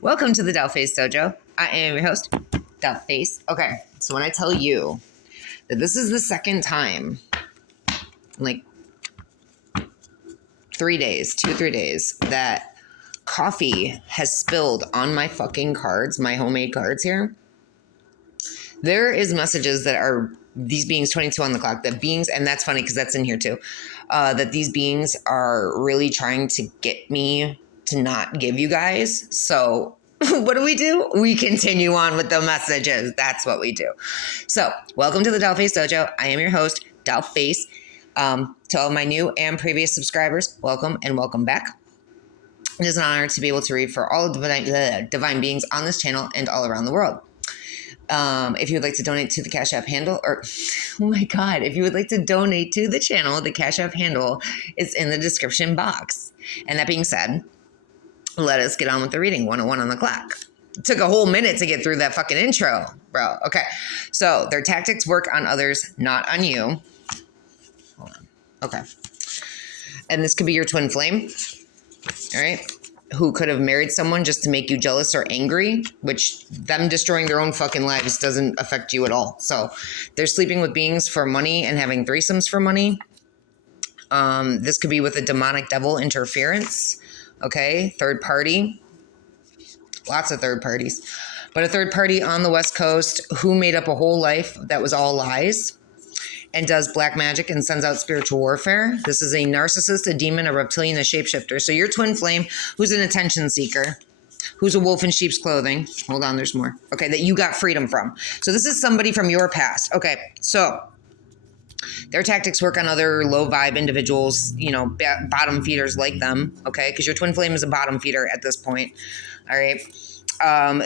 Welcome to the Dollfacedojo. I am your host, Dollface. Okay, so when I tell you that this is the second time, like 3 days, 2-3 days, that coffee has spilled on my fucking cards, my homemade cards here, there is messages that are these beings 22 on the clock, that beings, and that's funny because that's in here too, that these beings are really trying to get me to not give you guys. So what do? We continue on with the messages. That's what we do. So welcome to the Dollfacedojo. I am your host, Dollface. To all my new and previous subscribers, welcome and welcome back. It is an honor to be able to read for all of the divine beings on this channel and all around the world. If you would like to donate to the Cashapp handle, or, oh my God, if you would like to donate to the channel, the Cashapp handle is in the description box. And that being said, let us get on with the reading. 101 on the clock. It took a whole minute to get through that fucking intro, bro. Okay. So their tactics work on others, not on you. Hold on. Okay. And this could be your twin flame. All right. Who could have married someone just to make you jealous or angry, which them destroying their own fucking lives doesn't affect you at all. So they're sleeping with beings for money and having threesomes for money. This could be with a demonic devil interference. Okay. Third party. Lots of third parties. But a third party on the West Coast who made up a whole life that was all lies and does black magic and sends out spiritual warfare. This is a narcissist, a demon, a reptilian, a shapeshifter. So your twin flame, who's an attention seeker, who's a wolf in sheep's clothing. Hold on, there's more. Okay, that you got freedom from. So this is somebody from your past. Okay, so their tactics work on other low vibe individuals, you know, bottom feeders like them. Okay, because your twin flame is a bottom feeder at this point. All right.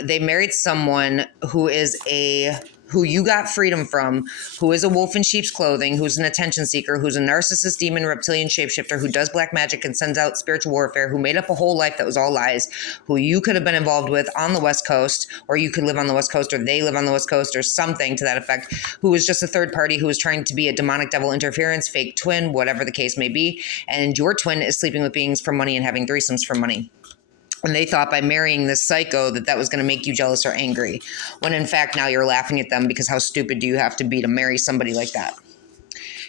They married someone who you got freedom from, who is a wolf in sheep's clothing, who's an attention seeker, who's a narcissist, demon, reptilian, shapeshifter, who does black magic and sends out spiritual warfare, who made up a whole life that was all lies, who you could have been involved with on the West Coast, or you could live on the West Coast, or they live on the West Coast, or something to that effect, who was just a third party who was trying to be a demonic devil interference, fake twin, whatever the case may be. And your twin is sleeping with beings for money and having threesomes for money. And they thought by marrying this psycho that was going to make you jealous or angry. When in fact, now you're laughing at them because how stupid do you have to be to marry somebody like that?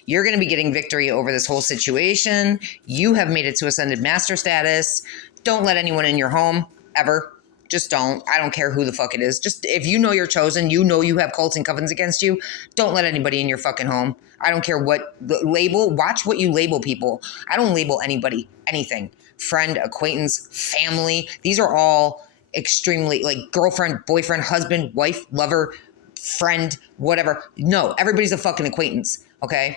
You're going to be getting victory over this whole situation. You have made it to ascended master status. Don't let anyone in your home, ever. Just don't. I don't care who the fuck it is. Just if you know you're chosen, you know you have cults and covens against you, don't let anybody in your fucking home. I don't care what label. Watch what you label people. I don't label anybody, anything. Friend, acquaintance, family. These are all extremely like girlfriend, boyfriend, husband, wife, lover, friend, whatever. No, everybody's a fucking acquaintance, okay?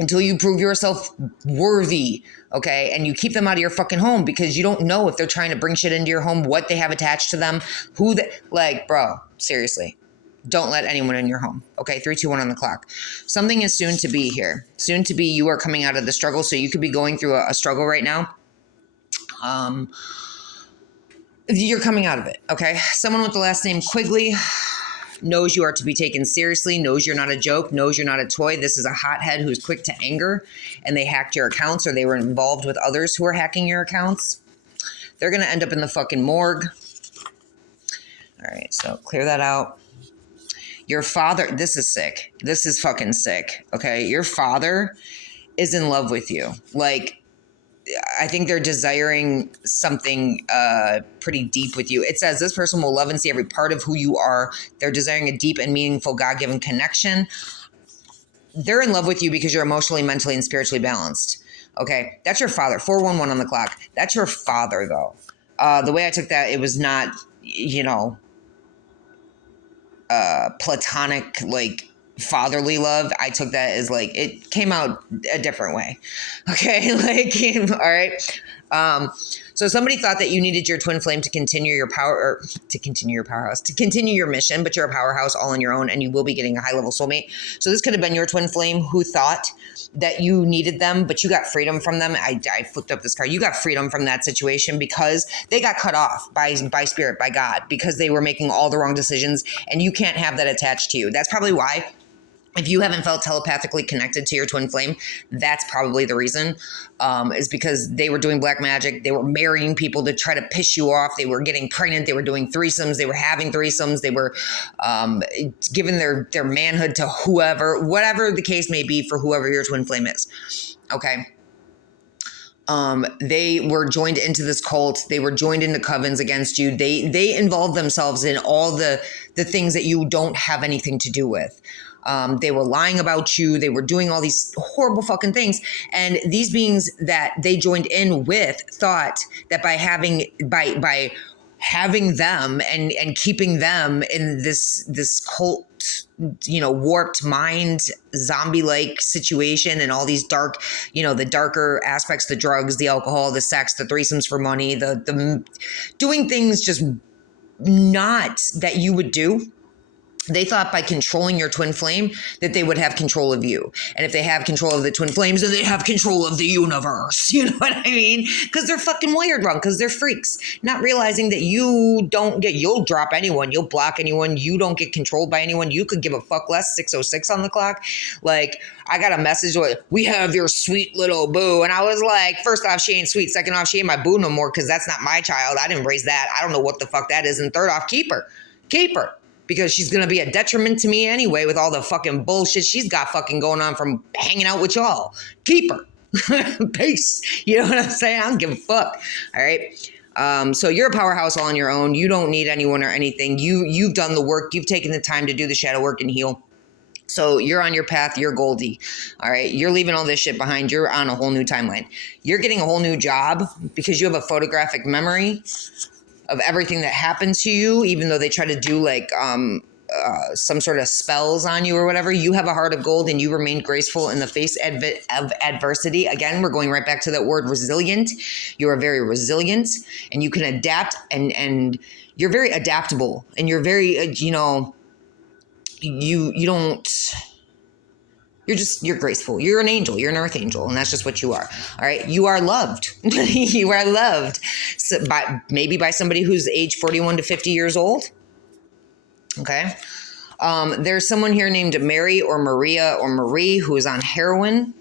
Until you prove yourself worthy, okay? And you keep them out of your fucking home because you don't know if they're trying to bring shit into your home, what they have attached to them, like, bro, seriously. Don't let anyone in your home. Okay, 3, 2, 1 on the clock. Something is soon to be here. Soon to be, you are coming out of the struggle. So you could be going through a struggle right now. You're coming out of it, okay? Someone with the last name Quigley knows you are to be taken seriously, knows you're not a joke, knows you're not a toy. This is a hothead who's quick to anger, and they hacked your accounts or they were involved with others who are hacking your accounts. They're going to end up in the fucking morgue. All right, so clear that out. Your father, this is sick. This is fucking sick, okay? Your father is in love with you. Like, I think they're desiring something pretty deep with you. It says this person will love and see every part of who you are. They're desiring a deep and meaningful God-given connection. They're in love with you because you're emotionally, mentally, and spiritually balanced. Okay, that's your father. 411 on the clock. That's your father, though. The way I took that, it was not, you know, platonic, like, fatherly love. I took that as like it came out a different way. Okay, like all right. So somebody thought that you needed your twin flame to continue your power, or to continue your powerhouse, to continue your mission, but you're a powerhouse all on your own, and you will be getting a high level soulmate. So this could have been your twin flame who thought that you needed them, but you got freedom from them. I flipped up this card. You got freedom from that situation because they got cut off by spirit, by God, because they were making all the wrong decisions, and you can't have that attached to you. That's probably why If you haven't felt telepathically connected to your twin flame, that's probably the reason, is because they were doing black magic. They were marrying people to try to piss you off. They were getting pregnant. They were doing threesomes. They were having threesomes. They were giving their manhood to whoever, whatever the case may be for whoever your twin flame is. Okay. They were joined into this cult. They were joined into covens against you. They involved themselves in all the things that you don't have anything to do with. They were lying about you. They were doing all these horrible fucking things. And these beings that they joined in with thought that by having them and keeping them in this cult, warped mind, zombie-like situation, and all these dark, the darker aspects, the drugs, the alcohol, the sex, the threesomes for money, the doing things just not that you would do. They thought by controlling your twin flame that they would have control of you. And if they have control of the twin flames, then they have control of the universe. You know what I mean? Because they're fucking wired wrong, because they're freaks. Not realizing that you'll drop anyone, you'll block anyone, you don't get controlled by anyone. You could give a fuck less, 6:06 on the clock. Like, I got a message, we have your sweet little boo. And I was like, first off, she ain't sweet. Second off, she ain't my boo no more, because that's not my child. I didn't raise that. I don't know what the fuck that is. And third off, keep her. Because she's going to be a detriment to me anyway with all the fucking bullshit she's got fucking going on from hanging out with y'all. Keep her. Peace. You know what I'm saying? I don't give a fuck. All right. So you're a powerhouse all on your own. You don't need anyone or anything. You've done the work. You've taken the time to do the shadow work and heal. So you're on your path. You're Goldie. All right. You're leaving all this shit behind. You're on a whole new timeline. You're getting a whole new job because you have a photographic memory of everything that happened to you, even though they try to do like some sort of spells on you or whatever. You have a heart of gold and you remain graceful in the face of adversity. Again, we're going right back to that word resilient. You are very resilient and you can adapt and you're very adaptable and you're very, you're graceful. You're an angel. You're an earth angel. And that's just what you are. All right. You are loved. You are loved maybe by somebody who's age 41 to 50 years old. Okay. There's someone here named Mary or Maria or Marie who is on heroin,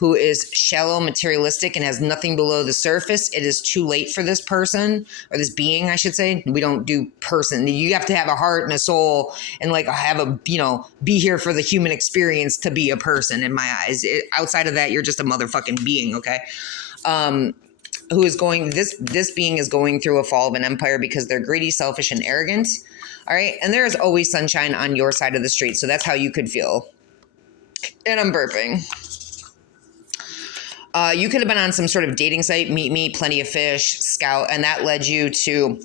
who is shallow, materialistic, and has nothing below the surface. It is too late for this person, or this being, I should say. We don't do person. You have to have a heart and a soul and like have be here for the human experience to be a person in my eyes. Outside of that, you're just a motherfucking being, okay? Who is this being is going through a fall of an empire because they're greedy, selfish, and arrogant. All right. And there is always sunshine on your side of the street. So that's how you could feel. And I'm burping. You could have been on some sort of dating site, Meet Me, Plenty of Fish, Scout, and that led you to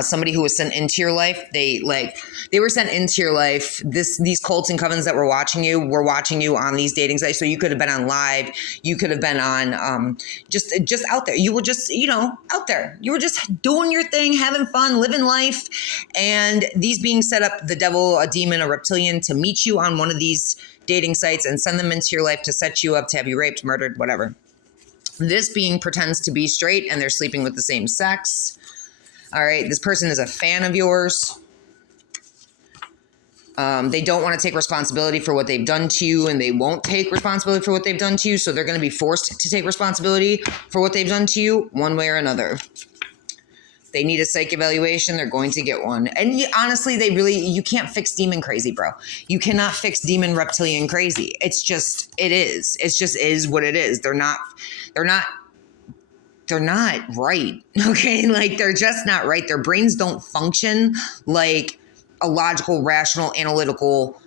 somebody who was sent into your life. They were sent into your life. These cults and covens that were watching you on these dating sites. So you could have been on live. You could have been on just out there. You were just out there. You were just doing your thing, having fun, living life. And these beings set up the devil, a demon, a reptilian to meet you on one of these dating sites and send them into your life to set you up, to have you raped, murdered, whatever. This being pretends to be straight and they're sleeping with the same sex. All right. This person is a fan of yours. They don't want to take responsibility for what they've done to you, and they won't take responsibility for what they've done to you. So they're going to be forced to take responsibility for what they've done to you one way or another. They need a psych evaluation. They're going to get one. And honestly, you can't fix demon crazy, bro. You cannot fix demon reptilian crazy. It just is what it is. They're not right. Okay. Like they're just not right. Their brains don't function like a logical, rational, analytical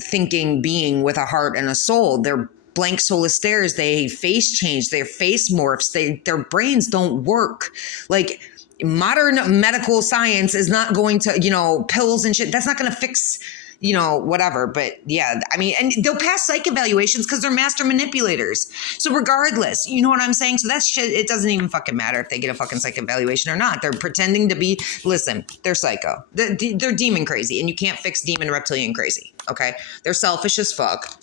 thinking being with a heart and a soul. They're blank soulless stares. They face change. Their face morphs. Their brains don't work. Like modern medical science is not going to, pills and shit. That's not going to fix, whatever. But yeah, I mean, and they'll pass psych evaluations because they're master manipulators. So regardless, you know what I'm saying? So that shit, it doesn't even fucking matter if they get a fucking psych evaluation or not. They're pretending to be, listen, they're psycho. They're demon crazy, and you can't fix demon reptilian crazy. Okay. They're selfish as fuck.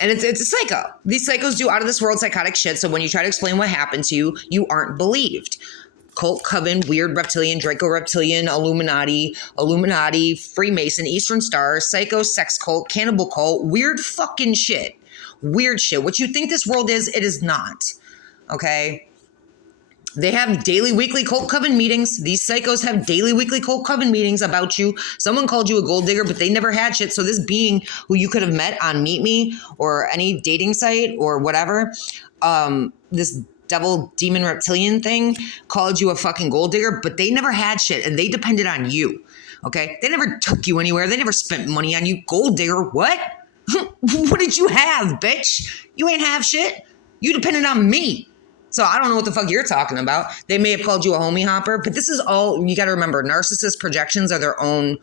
And it's a psycho. These psychos do out of this world psychotic shit. So when you try to explain what happened to you, you aren't believed. cult, coven, weird reptilian, Draco reptilian, Illuminati, Freemason, Eastern Star, psycho, sex cult, cannibal cult, weird fucking shit. Weird shit. What you think this world is, it is not. Okay? They have daily, weekly cult coven meetings. These psychos have daily, weekly cult coven meetings about you. Someone called you a gold digger, but they never had shit. So this being who you could have met on Meet Me or any dating site or whatever, this devil, demon, reptilian thing called you a fucking gold digger, but they never had shit and they depended on you. Okay? They never took you anywhere. They never spent money on you. Gold digger, what? What did you have, bitch? You ain't have shit. You depended on me. So I don't know what the fuck you're talking about. They may have called you a homie hopper, but this is all, you got to remember, narcissist projections are their own,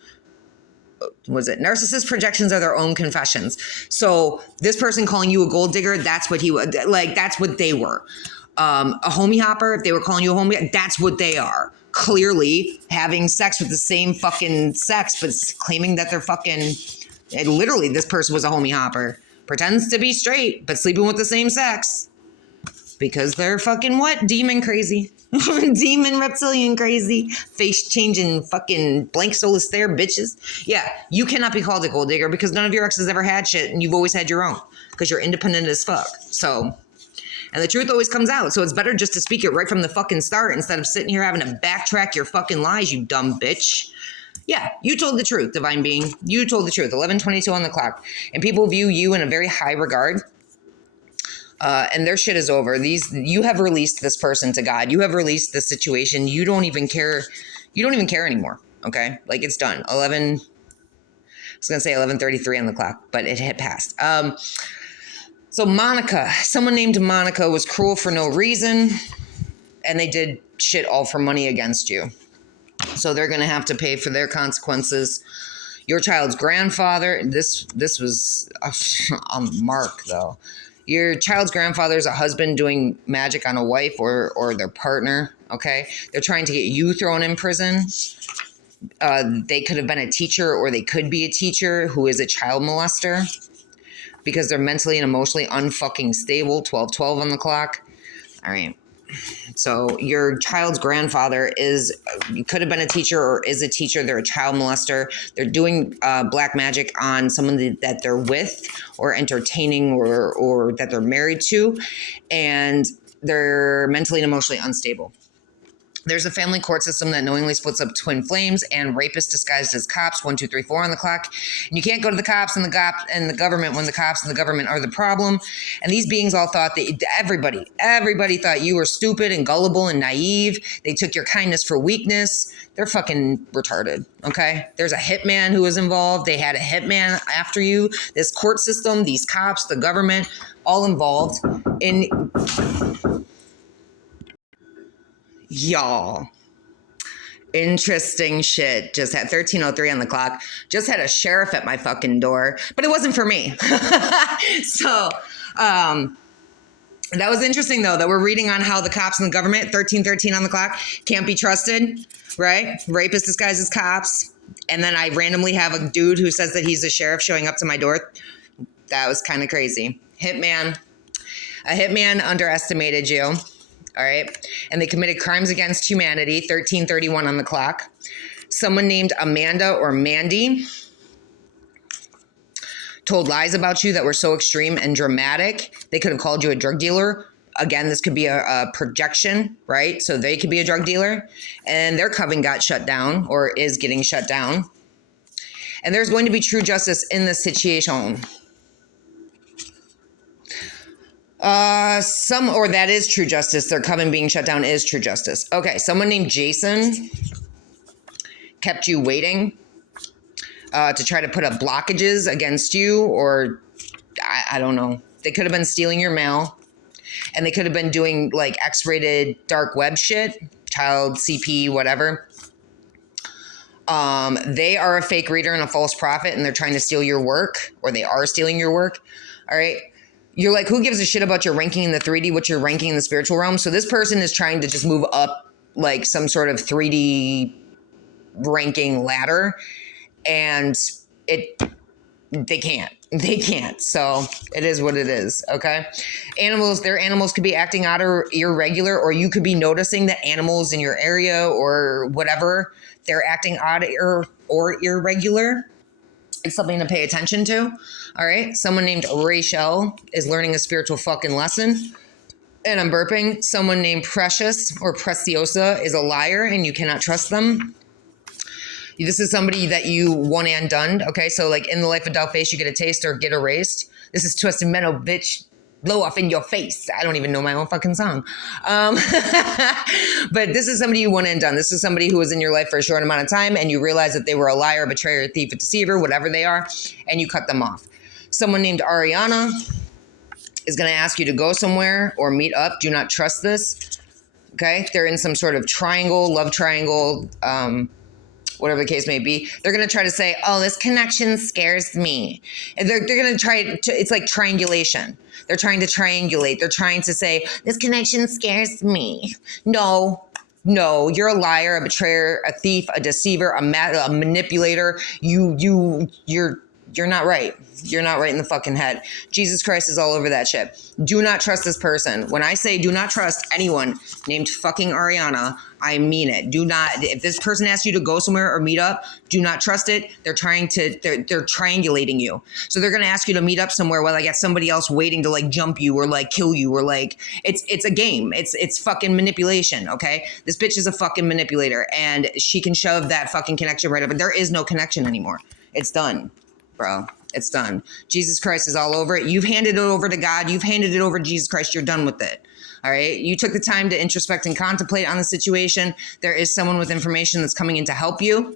narcissist projections are their own confessions. So this person calling you a gold digger, that's what he was, like, that's what they were. A homie hopper, if they were calling you a homie, that's what they are. Clearly having sex with the same fucking sex, but claiming that they're fucking, literally this person was a homie hopper. Pretends to be straight, but sleeping with the same sex. Because they're fucking what? Demon crazy. Demon reptilian crazy. Face changing fucking blank soulless stare bitches. Yeah, you cannot be called a gold digger because none of your exes ever had shit and you've always had your own. Because you're independent as fuck. So, and the truth always comes out. So it's better just to speak it right from the fucking start instead of sitting here having to backtrack your fucking lies, you dumb bitch. Yeah, you told the truth, divine being. You told the truth. 11:22 on the clock. And people view you in a very high regard. And their shit is over. You have released this person to God. You have released this situation. You don't even care. You don't even care anymore. Okay? Like, it's done. I was going to say 11:33 on the clock, but it had passed. So Monica, someone named Monica was cruel for no reason. And they did shit all for money against you. So they're going to have to pay for their consequences. Your child's grandfather, this was a mark, though. Your child's grandfather is a husband doing magic on a wife or their partner, okay? They're trying to get you thrown in prison. They could have been a teacher or they could be a teacher who is a child molester because they're mentally and emotionally unfucking stable. 12:12 on the clock. All right. So your child's grandfather could have been a teacher or is a teacher. They're a child molester. They're doing black magic on someone that they're with or entertaining or that they're married to. And they're mentally and emotionally unstable. There's a family court system that knowingly splits up twin flames and rapists disguised as cops. 1, 2, 3, 4 on the clock. And you can't go to the cops and the government when the cops and the government are the problem. And these beings all thought that everybody thought you were stupid and gullible and naive. They took your kindness for weakness. They're fucking retarded. Okay. There's a hitman who was involved. They had a hitman after you. This court system, these cops, the government, all involved in. Y'all, interesting shit. Just had 13:03 on the clock. Just had a sheriff at my fucking door, but it wasn't for me. So, that was interesting though, that we're reading on how the cops and the government, 13:13 on the clock, can't be trusted, right? Rapists disguised as cops. And then I randomly have a dude who says that he's a sheriff showing up to my door. That was kind of crazy. A hitman underestimated you. All right. And they committed crimes against humanity. 13:31 on the clock. Someone named Amanda or Mandy told lies about you that were so extreme and dramatic. They could have called you a drug dealer. Again, this could be a projection, right? So they could be a drug dealer. And their coven got shut down or is getting shut down. And there's going to be true justice in this situation. That is true justice. Their coven being shut down is true justice. Okay, someone named Jason kept you waiting to try to put up blockages against you, or I don't know. They could have been stealing your mail, and they could have been doing like X-rated dark web shit, child CP, whatever. They are a fake reader and a false prophet, and they're trying to steal your work, or they are stealing your work. All right. You're like, who gives a shit about your ranking in the 3D? What's your ranking in the spiritual realm? So this person is trying to just move up like some sort of 3D ranking ladder, and they can't. They can't. So it is what it is. Okay. Their animals could be acting out or irregular, or you could be noticing that animals in your area or whatever, they're acting odd or irregular. It's something to pay attention to. All right. Someone named Rachel is learning a spiritual fucking lesson. And I'm burping. Someone named Precious or Preciosa is a liar and you cannot trust them. This is somebody that you one and done. Okay, so like in the life of Dollface, you get a taste or get erased. This is Twisted Metal, bitch. Blow off in your face. I don't even know my own fucking song. But this is somebody you one and done. This is somebody who was in your life for a short amount of time and you realize that they were a liar, betrayer, thief, a deceiver, whatever they are, and you cut them off. Someone named Ariana is going to ask you to go somewhere or meet up. Do not trust this. Okay, they're in some sort of triangle, love triangle, whatever the case may be. They're going to try to say, oh, this connection scares me. And they're going to try to, it's like triangulation. They're trying to triangulate. They're trying to say, this connection scares me. No, you're a liar, a betrayer, a thief, a deceiver, a manipulator. You're not right. You're not right in the fucking head. Jesus Christ is all over that shit. Do not trust this person. When I say do not trust anyone named fucking Ariana, I mean it. Do not, if this person asks you to go somewhere or meet up, do not trust it. They're triangulating you. So they're going to ask you to meet up somewhere while they got somebody else waiting to like jump you or like kill you or like, it's a game. It's fucking manipulation. Okay. This bitch is a fucking manipulator and she can shove that fucking connection right up. But there is no connection anymore. It's done, bro. It's done. Jesus Christ is all over it. You've handed it over to God. You've handed it over to Jesus Christ. You're done with it. All right. You took the time to introspect and contemplate on the situation. There is someone with information that's coming in to help you.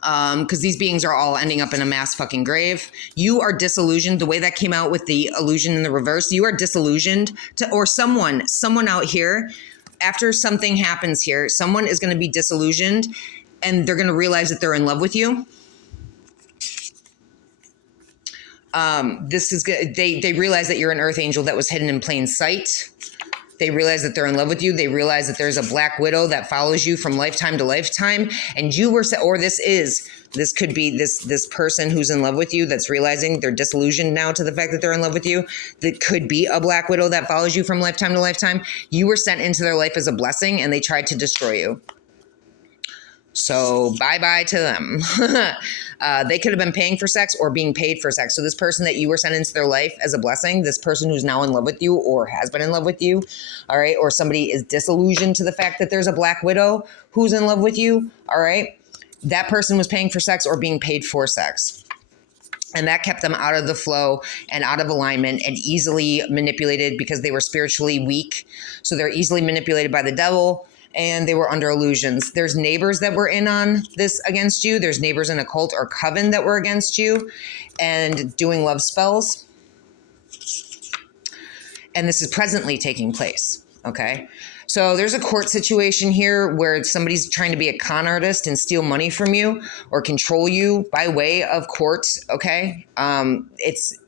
Because these beings are all ending up in a mass fucking grave. You are disillusioned. The way that came out with the illusion in the reverse, you are disillusioned to, or someone out here, after something happens here, someone is going to be disillusioned and they're going to realize that they're in love with you. This is good. They realize that you're an earth angel that was hidden in plain sight. They realize that they're in love with you. They realize that there's a black widow that follows you from lifetime to lifetime. And you were, or this could be this person who's in love with you that's realizing they're disillusioned now to the fact that they're in love with you. That could be a black widow that follows you from lifetime to lifetime. You were sent into their life as a blessing and they tried to destroy you. So bye-bye to them. They could have been paying for sex or being paid for sex. So this person that you were sent into their life as a blessing, this person who's now in love with you or has been in love with you, all right, or somebody is disillusioned to the fact that there's a black widow who's in love with you, all right, that person was paying for sex or being paid for sex. And that kept them out of the flow and out of alignment and easily manipulated because they were spiritually weak. So they're easily manipulated by the devil. And they were under illusions. There's neighbors that were in on this against you. There's neighbors in a cult or coven that were against you and doing love spells. And this is presently taking place, okay? So there's a court situation here where somebody's trying to be a con artist and steal money from you or control you by way of court, okay? It's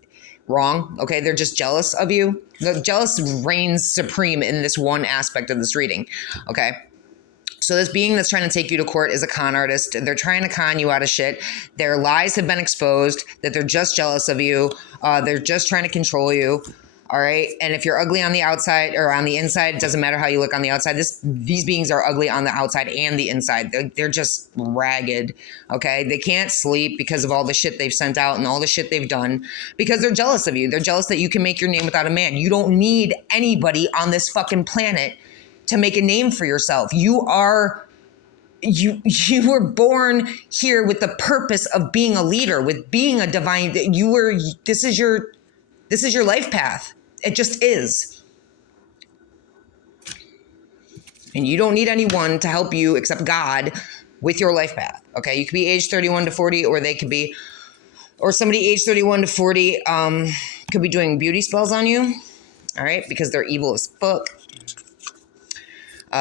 wrong, okay? They're just jealous of you. The jealous reigns supreme in this one aspect of this reading, okay? So this being that's trying to take you to court is a con artist. They're trying to con you out of shit. Their lies have been exposed, that they're just jealous of you. They're just trying to control you, all right? And if you're ugly on the outside or on the inside, it doesn't matter how you look on the outside. These beings are ugly on the outside and the inside. They're just ragged, okay? They can't sleep because of all the shit they've sent out and all the shit they've done because they're jealous of you. They're jealous that you can make your name without a man. You don't need anybody on this fucking planet to make a name for yourself. You were born here with the purpose of being a leader, with being a divine. This is your life path. It just is. And you don't need anyone to help you except God with your life path. Okay. You could be age 31 to 40, or somebody age 31 to 40 could be doing beauty spells on you. All right. Because they're evil as fuck.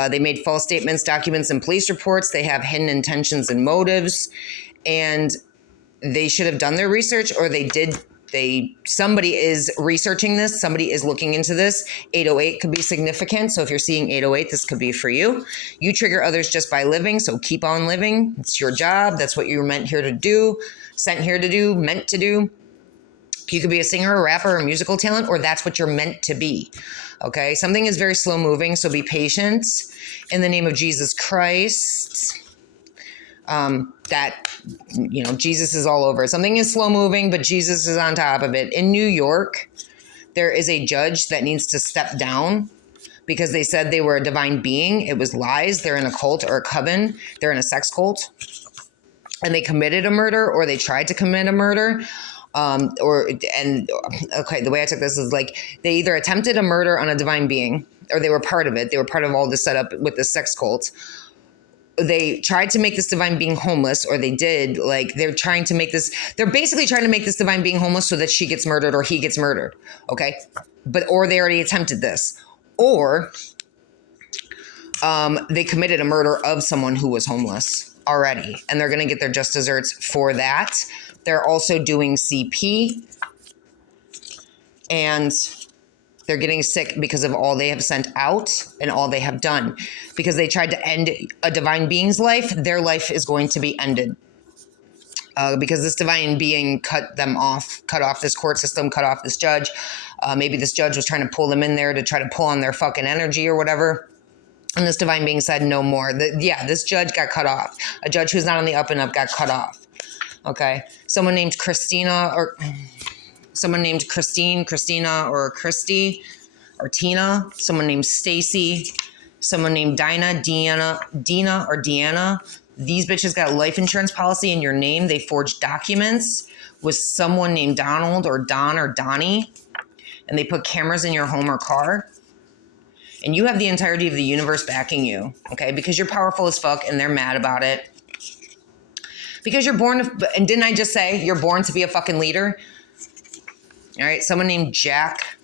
They made false statements, documents, and police reports. They have hidden intentions and motives, and they should have done their research, or they did. Somebody is researching this. Somebody is looking into this. 808 could be significant. So if you're seeing 808, this could be for you. You trigger others just by living. So keep on living. It's your job. That's what you were meant here to do, sent here to do, meant to do. You could be a singer, a rapper, a musical talent, or that's what you're meant to be. Okay? Something is very slow moving, so be patient. In the name of Jesus Christ. Jesus is all over. Something is slow moving, but Jesus is on top of it. In New York, there is a judge that needs to step down because they said they were a divine being. It was lies. They're in a cult or a coven. They're in a sex cult. And they committed a murder, or they tried to commit a murder. The way I took this is like they either attempted a murder on a divine being, or they were part of it. They were part of all the setup with the sex cult. They tried to make this divine being homeless, or they did. Like they're basically trying to make this divine being homeless so that she gets murdered or he gets murdered. Okay. Or they already attempted this, or they committed a murder of someone who was homeless already, and they're going to get their just desserts for that. They're also doing CP, and they're getting sick because of all they have sent out and all they have done. Because they tried to end a divine being's life, their life is going to be ended. Because this divine being cut off this court system, cut off this judge. Maybe this judge was trying to pull them in there to try to pull on their fucking energy or whatever. And this divine being said no more. This judge got cut off. A judge who's not on the up and up got cut off. Okay. Someone named Christina, or someone named Christina, or Christy, or Tina. Someone named Stacy. Someone named Dina, or Deanna. These bitches got a life insurance policy in your name. They forged documents with someone named Donald or Don or Donnie. And they put cameras in your home or car. And you have the entirety of the universe backing you. Okay. Because you're powerful as fuck and they're mad about it. Because you're born, and didn't I just say you're born to be a fucking leader? All right, someone named Jack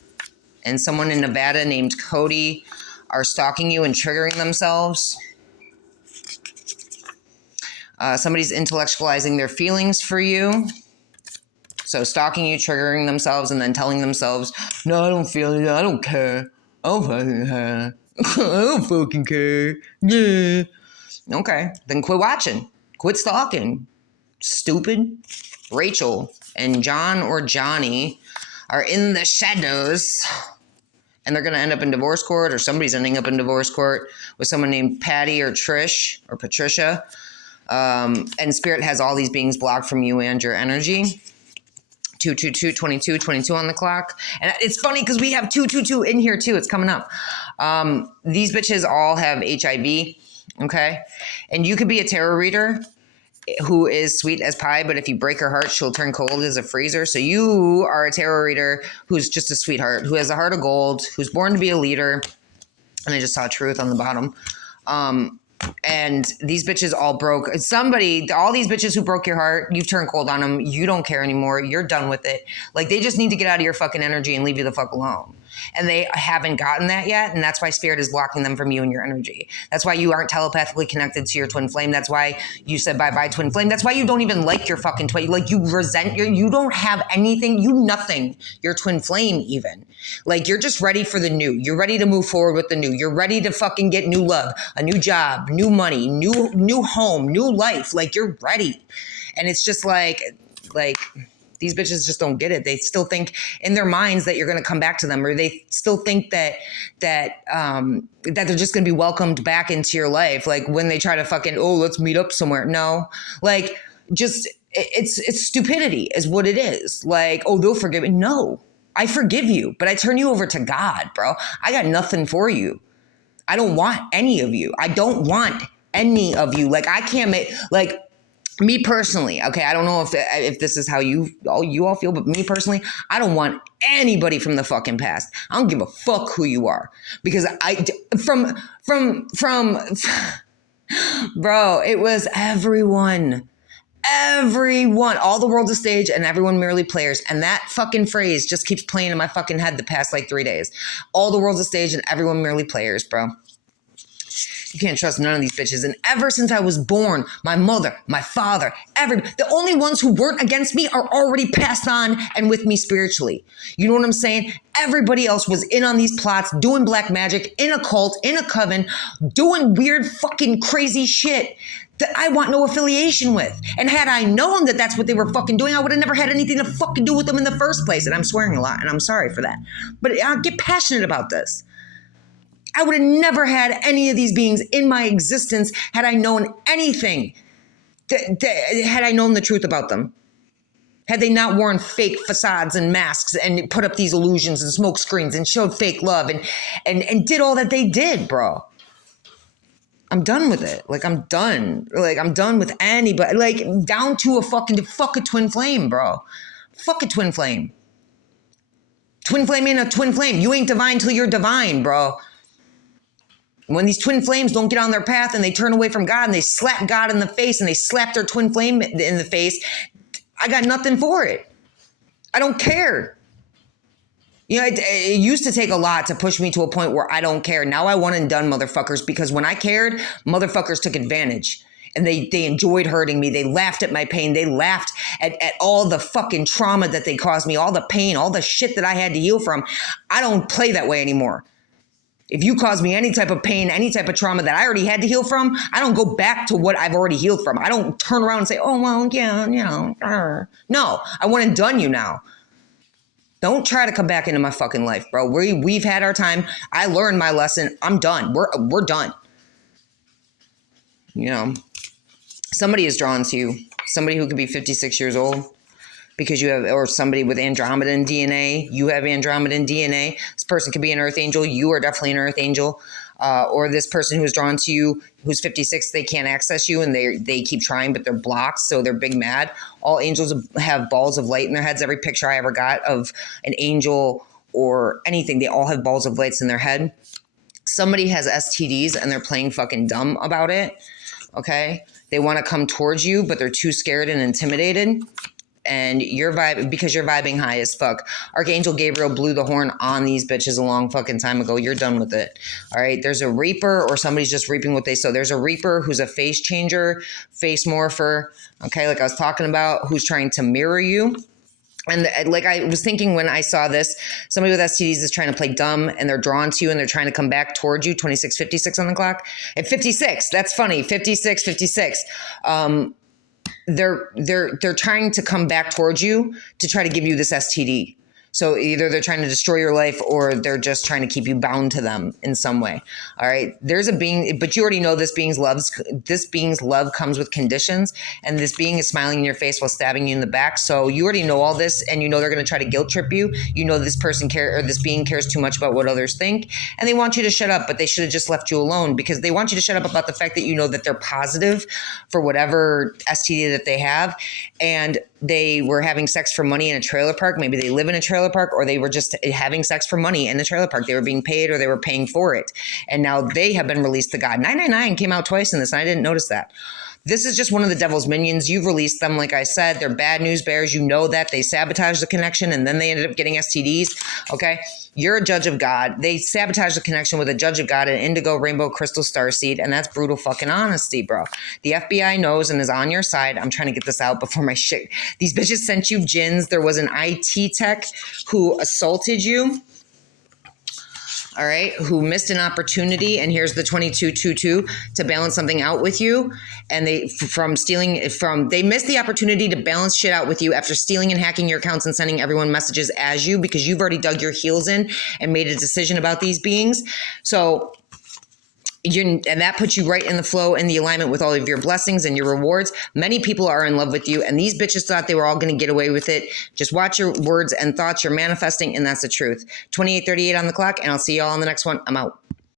and someone in Nevada named Cody are stalking you and triggering themselves. Somebody's intellectualizing their feelings for you. So stalking you, triggering themselves, and then telling themselves, no, I don't feel it, I don't care. I don't fucking care. I don't fucking care. Yeah. Okay, then quit watching. Quit stalking. Stupid. Rachel and John or Johnny are in the shadows, and they're going to end up in divorce court, or somebody's ending up in divorce court with someone named Patty or Trish or Patricia. And Spirit has all these beings blocked from you and your energy. 222 on the clock. And it's funny because we have 222 in here too. It's coming up. These bitches all have HIV. Okay. And you could be a tarot reader who is sweet as pie, but if you break her heart, she'll turn cold as a freezer. So you are a tarot reader who's just a sweetheart, who has a heart of gold, who's born to be a leader. And I just saw truth on the bottom. And these bitches all broke. All these bitches who broke your heart, you've turned cold on them. You don't care anymore. You're done with it. Like, they just need to get out of your fucking energy and leave you the fuck alone. And they haven't gotten that yet. And that's why Spirit is blocking them from you and your energy. That's why you aren't telepathically connected to your twin flame. That's why you said bye-bye twin flame. That's why you don't even like your fucking twin. Like, you resent you don't have anything, nothing, your twin flame even. Like, you're just ready for the new. You're ready to move forward with the new. You're ready to fucking get new love, a new job, new money, new home, new life. Like, you're ready. And it's just like these bitches just don't get it. They still think in their minds that you're going to come back to them, or they still think that they're just going to be welcomed back into your life. Like, when they try to fucking, let's meet up somewhere. No, like, just it's stupidity is what it is. Like, they'll forgive me. No, I forgive you, but I turn you over to God, bro. I got nothing for you. I don't want any of you. I don't want any of you. Like, I can't make, like, me personally, okay, I don't know if this is how you all feel, but me personally, I don't want anybody from the fucking past. I don't give a fuck who you are, because bro, it was everyone, all the world's a stage and everyone merely players. And that fucking phrase just keeps playing in my fucking head the past 3 days. All the world's a stage and everyone merely players, bro. You can't trust none of these bitches. And ever since I was born, my mother, my father, the only ones who weren't against me are already passed on and with me spiritually. You know what I'm saying? Everybody else was in on these plots, doing black magic, in a cult, in a coven, doing weird fucking crazy shit that I want no affiliation with. And had I known that that's what they were fucking doing, I would have never had anything to fucking do with them in the first place. And I'm swearing a lot, and I'm sorry for that. But I get passionate about this. I would have never had any of these beings in my existence had I known anything, had I known the truth about them. Had they not worn fake facades and masks and put up these illusions and smoke screens and showed fake love and did all that they did, bro. I'm done with it. Like, I'm done. Like, I'm done with anybody. Like, down to fuck a twin flame, bro. Fuck a twin flame. Twin flame ain't a twin flame. You ain't divine till you're divine, bro. When these twin flames don't get on their path and they turn away from God and they slap God in the face and they slap their twin flame in the face, I got nothing for it. I don't care. You know, it used to take a lot to push me to a point where I don't care. Now I one and done, motherfuckers, because when I cared, motherfuckers took advantage. And they enjoyed hurting me. They laughed at my pain. They laughed at all the fucking trauma that they caused me, all the pain, all the shit that I had to heal from. I don't play that way anymore. If you cause me any type of pain, any type of trauma that I already had to heal from, I don't go back to what I've already healed from. I don't turn around and say, oh, well, yeah, you know. No, I went and done you now. Don't try to come back into my fucking life, bro. We've had our time. I learned my lesson. I'm done. We're done. You know, somebody is drawn to you. Somebody who could be 56 years old because you have, or somebody with Andromedan DNA. You have Andromedan DNA. This person could be an earth angel. You are definitely an earth angel. Or this person who's drawn to you, who's 56, they can't access you and they keep trying, but they're blocked. So they're big mad. All angels have balls of light in their heads. Every picture I ever got of an angel or anything, they all have balls of lights in their head. Somebody has STDs and they're playing fucking dumb about it. Okay. They want to come towards you, but they're too scared and intimidated. And because you're vibing high as fuck. Archangel Gabriel blew the horn on these bitches a long fucking time ago. You're done with it. All right. There's a reaper, or somebody's just reaping what they sow. There's a reaper who's a face changer, face morpher. Okay. Like I was talking about, who's trying to mirror you. And like I was thinking when I saw this, somebody with STDs is trying to play dumb and they're drawn to you and they're trying to come back towards you. 26:56 on the clock. At 56, that's funny. 56:56. They're trying to come back towards you to try to give you this STD. So either they're trying to destroy your life or they're just trying to keep you bound to them in some way. All right. There's a being, but you already know this being's love comes with conditions, and this being is smiling in your face while stabbing you in the back. So you already know all this, and you know they're going to try to guilt trip you. You know this being cares too much about what others think, and they want you to shut up, but they should have just left you alone, because they want you to shut up about the fact that you know that they're positive for whatever STD that they have, and they were having sex for money in a trailer park. Maybe they live in a trailer park, or they were just having sex for money in the trailer park. They were being paid or they were paying for it. And now they have been released to God. 999 came out twice in this, and I didn't notice that. This is just one of the devil's minions. You've released them. Like I said, they're bad news bears. You know that. They sabotage the connection, and then they ended up getting STDs. Okay. You're a judge of God. They sabotage the connection with a judge of God, an indigo rainbow crystal starseed, and that's brutal fucking honesty, bro. The FBI knows and is on your side. I'm trying to get this out before my shit. These bitches sent you jinns. There was an IT tech who assaulted you. All right, who missed an opportunity, and here's the 2222 to balance something out with you, and they missed the opportunity to balance shit out with you after stealing and hacking your accounts and sending everyone messages as you, because you've already dug your heels in and made a decision about these beings. So and that puts you right in the flow and the alignment with all of your blessings and your rewards. Many people are in love with you, and these bitches thought they were all going to get away with it. Just watch your words and thoughts. You're manifesting, and that's the truth. 28:38 on the clock, and I'll see you all on the next one. I'm out.